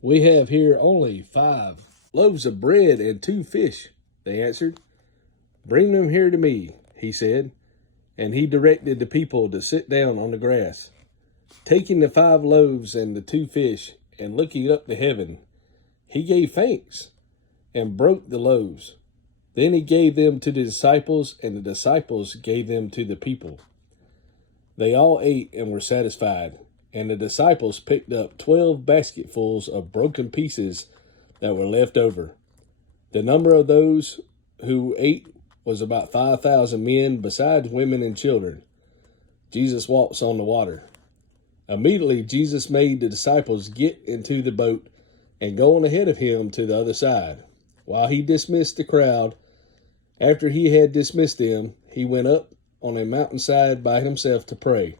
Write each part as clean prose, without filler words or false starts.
We have here only 5 loaves of bread and 2 fish, they answered. Bring them here to me, he said, and he directed the people to sit down on the grass. Taking the 5 loaves and the 2 fish, and looking up to heaven, he gave thanks and broke the loaves. Then he gave them to the disciples, and the disciples gave them to the people. They all ate and were satisfied, and the disciples picked up 12 basketfuls of broken pieces that were left over. The number of those who ate was about 5,000 men, besides women and children. Jesus walks on the water. Immediately, Jesus made the disciples get into the boat and go on ahead of him to the other side, while he dismissed the crowd. After he had dismissed them, he went up on a mountainside by himself to pray.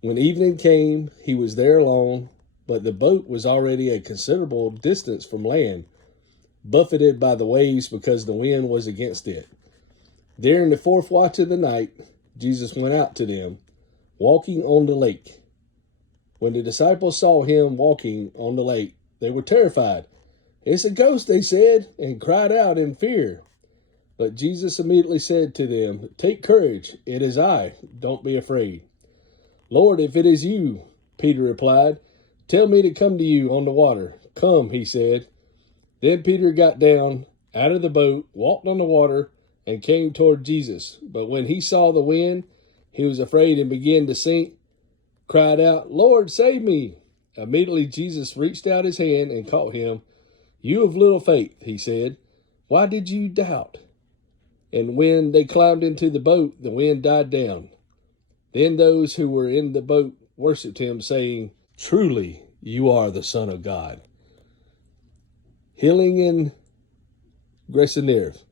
When evening came, he was there alone, but the boat was already a considerable distance from land, buffeted by the waves because the wind was against it. During the 4th watch of the night, Jesus went out to them, walking on the lake. When the disciples saw him walking on the lake, they were terrified. "It's a ghost," they said, and cried out in fear. But Jesus immediately said to them, "Take courage, it is I, don't be afraid." "Lord, if it is you," Peter replied, "tell me to come to you on the water." "Come," he said. Then Peter got down out of the boat, walked on the water, and came toward Jesus. But when he saw the wind, he was afraid and began to sink, cried out, "Lord, save me." Immediately Jesus reached out his hand and caught him. "You of little faith," he said, "why did you doubt?" And when they climbed into the boat, the wind died down. Then those who were in the boat worshipped him, saying, "Truly, you are the Son of God." Healing in Gennesaret.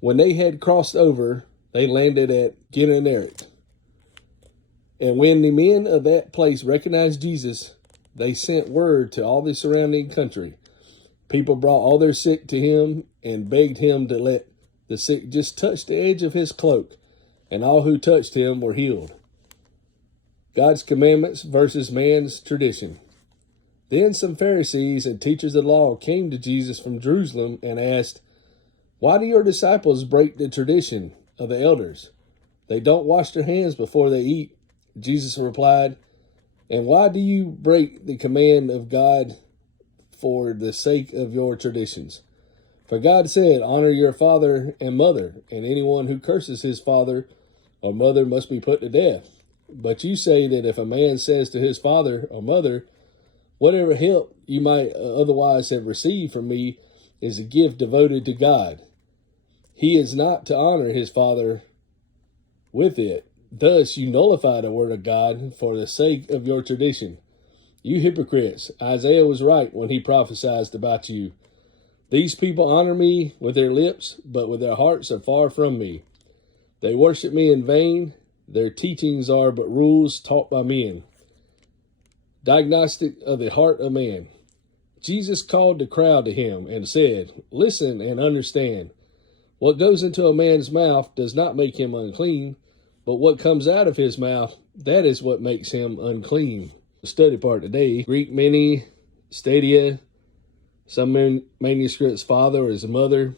When they had crossed over, they landed at Gennesaret. And when the men of that place recognized Jesus, they sent word to all the surrounding country. People brought all their sick to him and begged him to let the sick just touch the edge of his cloak, and all who touched him were healed. God's commandments versus man's tradition. Then some Pharisees and teachers of the law came to Jesus from Jerusalem and asked, "Why do your disciples break the tradition of the elders? They don't wash their hands before they eat." Jesus replied, "And why do you break the command of God for the sake of your traditions? For God said, 'Honor your father and mother,' and anyone who curses his father or mother must be put to death. But you say that if a man says to his father or mother, 'Whatever help you might otherwise have received from me is a gift devoted to God,' he is not to honor his father with it. Thus you nullify the word of God for the sake of your tradition. You hypocrites, Isaiah was right when he prophesied about you. These people honor me with their lips, but with their hearts are far from me. They worship me in vain. Their teachings are but rules taught by men." Diagnostic of the heart of man. Jesus called the crowd to him and said, "Listen and understand. What goes into a man's mouth does not make him unclean, but what comes out of his mouth, that is what makes him unclean." The study part today, Greek many, stadia, some manuscripts father or his mother.